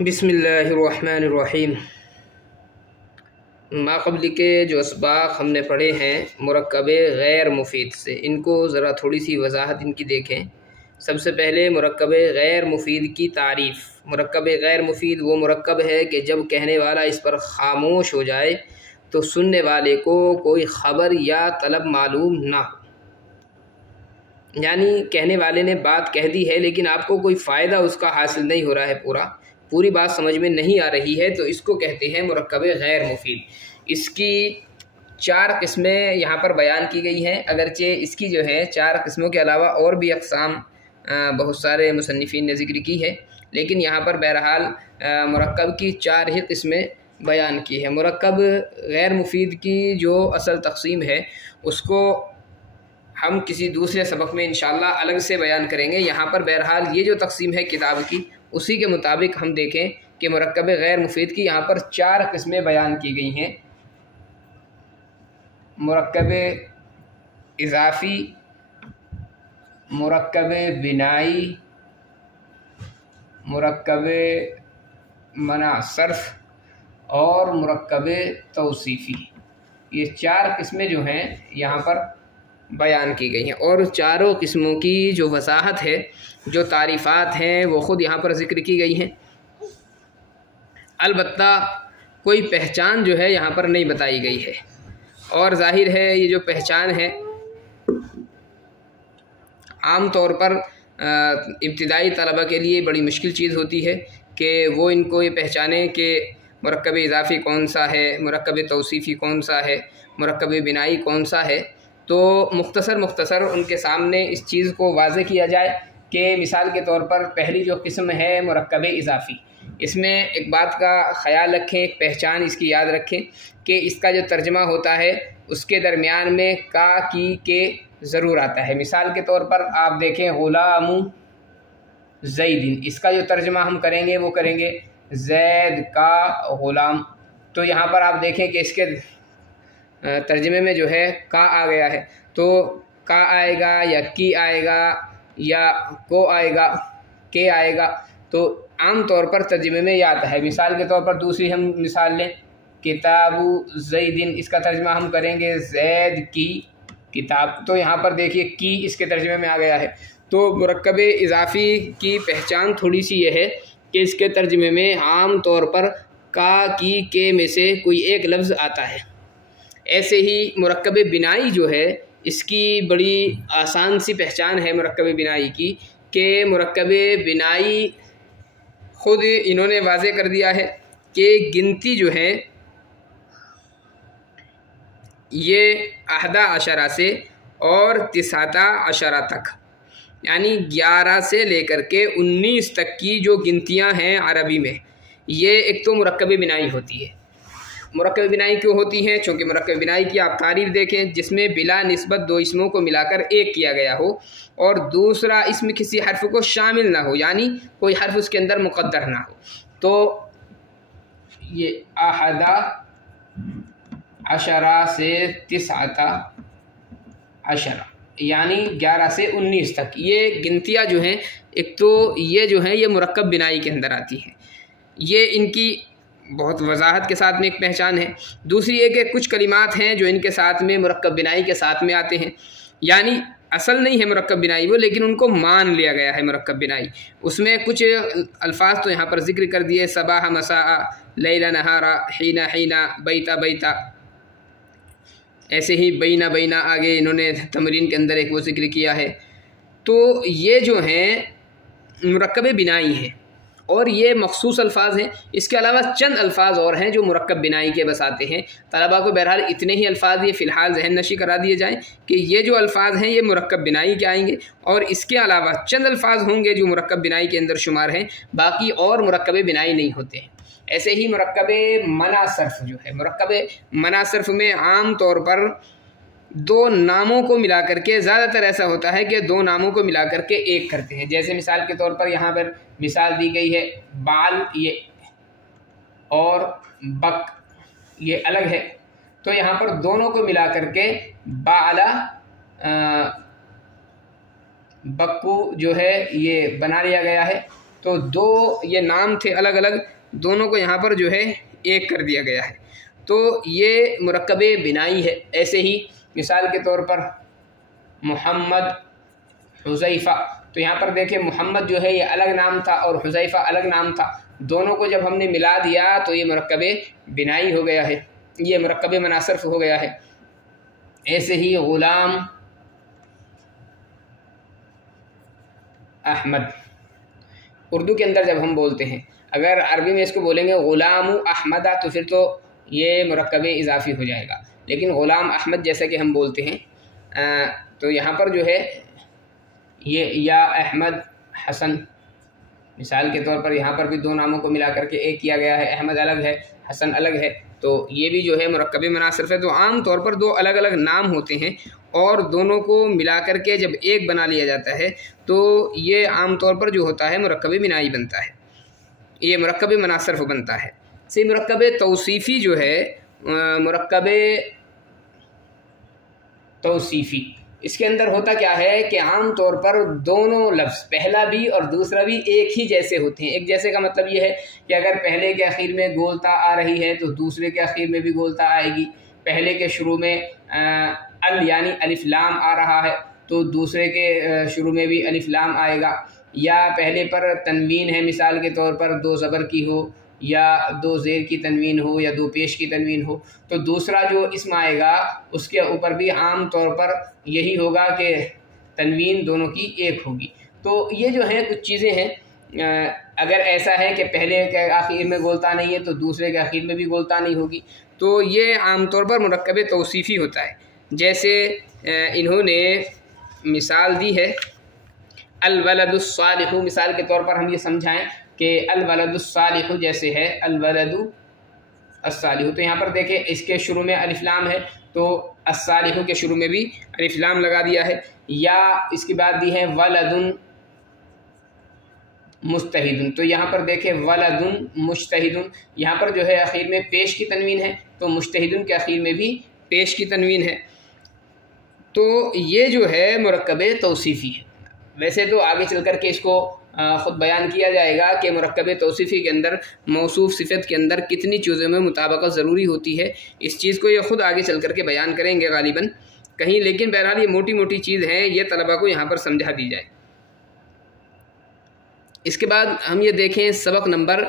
बिस्मिल्लाहिर्रहमानिर्रहीम। माक़बल के जो असबाक़ हमने पढ़े हैं मुरक्कबे गैर मुफ़ीद से, इनको ज़रा थोड़ी सी वजाहत इनकी देखें। सबसे पहले मुरक्कबे गैर मुफ़ीद की तारीफ़। मुरक्कबे गैर मुफ़ीद वो मुरक्कब है कि जब कहने वाला इस पर ख़ामोश हो जाए तो सुनने वाले को कोई ख़बर या तलब मालूम ना हो, यानी कहने वाले ने बात कह दी है लेकिन आपको कोई फ़ायदा उसका हासिल नहीं हो रहा है, पूरी बात समझ में नहीं आ रही है, तो इसको कहते हैं मुरक्कबे गैर मुफ़ीद। इसकी 4 किस्में यहाँ पर बयान की गई हैं। अगरचे इसकी जो है 4 किस्मों के अलावा और भी अक़साम बहुत सारे मुसन्निफ़ीन ने ज़िक्र की है, लेकिन यहाँ पर बहरहाल मुरक्कब की 4 ही किस्में बयान की है। मुरक्कब गैर मुफ़ीद की जो असल तक़सीम है उसको हम किसी दूसरे सबक में इंशाअल्लाह अलग से बयान करेंगे। यहाँ पर बहरहाल ये जो तक़सीम है किताब की, उसी के मुताबिक हम देखें कि मुरक्कब गैर मुफ़ीद की यहाँ पर 4 किस्में बयान की गई हैं। मुरक्कब इज़ाफ़ी, मुरक्कब बिनाई, मुरक्कब मना सर्फ़ और मुरक्कब तौसीफ़ी। ये 4 किस्में जो हैं यहाँ पर बयान की गई हैं और चारों किस्मों की जो वजाहत है, जो तारीफ़ात हैं, वो ख़ुद यहाँ पर ज़िक्र की गई हैं। अलबत्ता कोई पहचान जो है यहाँ पर नहीं बताई गई है, और ज़ाहिर है ये जो पहचान है आम तौर पर इब्तिदाई तलबा के लिए बड़ी मुश्किल चीज़ होती है कि वो इनको ये पहचाने कि मुरक्कब इज़ाफ़ी कौन सा है, मुरक्कब तौसीफ़ी कौन सा है, मुरक्कब बिनाई कौन सा है। तो मुख्तसर उनके सामने इस चीज़ को वाज़े किया जाए कि मिसाल के तौर पर पहली जो किस्म है मुरक्कब इज़ाफ़ी, इसमें एक बात का ख़याल रखें, एक पहचान इसकी याद रखें कि इसका जो तर्जमा होता है उसके दरमियान में का की के ज़रूर आता है। मिसाल के तौर पर आप देखें ग़ुलामु ज़ैदिन, इसका जो तर्जमा हम करेंगे वो करेंगे ज़ैद का ग़ुलाम। तो यहाँ पर आप देखें कि इसके तर्जमे में जो है का आ गया है, तो का आएगा या की आएगा या को आएगा, के आएगा, तो आम तौर पर तर्जमे में यह आता है। मिसाल के तौर पर दूसरी हम मिसाल लें, किताबु ज़ैदिन, इसका तर्जमा हम करेंगे ज़ैद की किताब। तो यहाँ पर देखिए की इसके तर्जमे में आ गया है। तो मुरक्कब इज़ाफ़ी की पहचान थोड़ी सी ये है कि इसके तर्जमे में आम तौर पर का की के में से कोई एक लफ्ज़ आता है। ऐसे ही मुरक्कब बिनाई जो है, इसकी बड़ी आसान सी पहचान है मुरक्कब बिनाई की कि मुरक्कब बिनाई ख़ुद इन्होंने वाज़े कर दिया है कि गिनती जो है ये 11 से और 19 तक, यानी 11 से लेकर के 19 तक की जो गिनतियां हैं अरबी में, ये एक तो मुरक्कब बिनाई होती है। मुरक्कब बिनाई क्यों होती हैं? चूँकि मुरक्कब बिनाई की आप तारीफ़ देखें जिसमें बिला निस्बत 2 इसमों को मिलाकर एक किया गया हो और दूसरा इसमें किसी हर्फ को शामिल ना हो, यानी कोई हर्फ उसके अंदर मुक़द्दर ना हो। तो ये 11 से 19, यानी 11 से 19 तक ये गिनतियाँ जो हैं, एक तो ये जो हैं ये मुरक्कब बिनाई के अंदर आती हैं। ये इनकी बहुत वजाहत के साथ में एक पहचान है। दूसरी एक कुछ कलिमात हैं जो इनके साथ में मुरक्कब बिनाई के साथ में आते हैं, यानी असल नहीं है मुरक्कब बिनाई वो, लेकिन उनको मान लिया गया है मुरक्कब बिनाई। उसमें कुछ अल्फाज तो यहाँ पर ज़िक्र कर दिए, सबाह मसाआ, लैला नहारा, हीना हीना, बैता बैता। ऐसे ही बैना बैना आगे इन्होंने तमरीन के अंदर एक वो ज़िक्र किया है। तो ये जो हैं मुरक्कब बिनाई हैं और ये मखसूस अल्फाज हैं। इसके अलावा चंद अल्फाज और हैं जो मुरक्कब बिनाई के बस आते हैं। तलबा को बहरहाल इतने ही अल्फाज ये फ़िलहाल जहन नशी करा दिए जाएँ कि ये जो अल्फाज हैं ये मुरक्कब बिनाई के आएंगे, और इसके अलावा चंद अल्फाज होंगे जो मुरक्कब बिनाई के अंदर शुमार हैं, बाकी और मुरक्कब बिनाई नहीं होते हैं। ऐसे ही मुरक्कब मना सर्फ़ जो है, मुरक्कब मना सर्फ़ में आम तौर पर 2 नामों को मिला करके, ज़्यादातर ऐसा होता है कि 2 नामों को मिला करके एक करते हैं। जैसे मिसाल के तौर पर यहाँ पर मिसाल दी गई है बाल ये और बक ये अलग है, तो यहाँ पर दोनों को मिला करके बाला बक्कू जो है ये बना लिया गया है। तो दो ये नाम थे अलग अलग, दोनों को यहाँ पर जो है एक कर दिया गया है। तो ये मुरक्कब बिनाई है। ऐसे ही मिसाल के तौर पर मोहम्मद, हुज़ैफ़ा, तो यहाँ पर देखिए मोहम्मद जो है ये अलग नाम था और हुज़ैफ़ा अलग नाम था, दोनों को जब हमने मिला दिया तो ये मुरक्कब बिनाई हो गया है, ये मुरक्कब मनासर्फ़ हो गया है। ऐसे ही ग़ुलाम अहमद, उर्दू के अंदर जब हम बोलते हैं, अगर अरबी में इसको बोलेंगे ग़ुलाम अहमदा तो फिर तो ये मुरक्कब इजाफ़ी हो जाएगा, लेकिन ग़ुलाम अहमद जैसा कि हम बोलते हैं तो यहाँ पर जो है ये या अहमद हसन, मिसाल के तौर पर यहाँ पर भी दो नामों को मिला करके एक किया गया है, अहमद अलग है, हसन अलग है, तो ये भी जो है मुरक्कब मनासर्फ़ है। तो आम तौर पर दो अलग अलग नाम होते हैं और दोनों को मिला करके जब एक बना लिया जाता है तो ये आम तौर पर जो होता है मुरक्कब बिनाई बनता है, ये मुरक्कब मनासर्फ़ बनता है। से मुरक्कब तौसीफ़ी जो है, मुरक्कब तौसीफ़ी, इसके अंदर होता क्या है कि आम तौर पर दोनों लफ्ज़, पहला भी और दूसरा भी एक ही जैसे होते हैं। एक जैसे का मतलब ये है कि अगर पहले के आखिर में गोलता आ रही है तो दूसरे के आखिर में भी गोलता आएगी। पहले के शुरू में अल यानी अलिफ लाम आ रहा है तो दूसरे के शुरू में भी अलिफ लाम आएगा। या पहले पर तनवीन है, मिसाल के तौर पर दो ज़बर की हो या दो ज़ेर की तनवीन हो या दो पेश की तनवीन हो, तो दूसरा जो इसम आएगा उसके ऊपर भी आम तौर पर यही होगा कि तनवीन दोनों की एक होगी। तो ये जो है कुछ चीज़ें हैं, अगर ऐसा है कि पहले के आखिर में गोलता नहीं है तो दूसरे के आखिर में भी गोलता नहीं होगी, तो ये आम तौर पर मुरक्कब तौसीफ़ी होता है। जैसे इन्होंने मिसाल दी है अल-वलदुस्सालिहु, मिसाल के तौर पर हम ये समझाएं कि अल-वलदुस्सालिहु जैसे है अल-वलदु अस्सालिहु, तो यहाँ पर देखें इसके शुरू में अलिफ लाम है तो अस्सालिहु के शुरू में भी अलिफ लाम लगा दिया है। या इसके बाद दी है वलदुन मुस्तहिदुन, तो यहाँ पर देखें वलदुन मुस्तहिदुन, यहाँ पर जो है आखिर में पेश की तनवीन है तो मुस्तहिदुन के आखिर में भी पेश की तनवीन है। तो ये जो है मुरक्कब तौसीफ़ी है। वैसे तो आगे चल कर के इसको ख़ुद बयान किया जाएगा कि मुरक्कब तौसीफ़ी के अंदर मौसूफ़ सिफ़त के अंदर कितनी चीज़ों में मुताबकत ज़रूरी होती है, इस चीज़ को ये ख़ुद आगे चल कर के बयान करेंगे गालिबन कहीं, लेकिन बहरहाल ये मोटी मोटी चीज़ है, ये तलबा को यहाँ पर समझा दी जाए। इसके बाद हम ये देखें सबक नंबर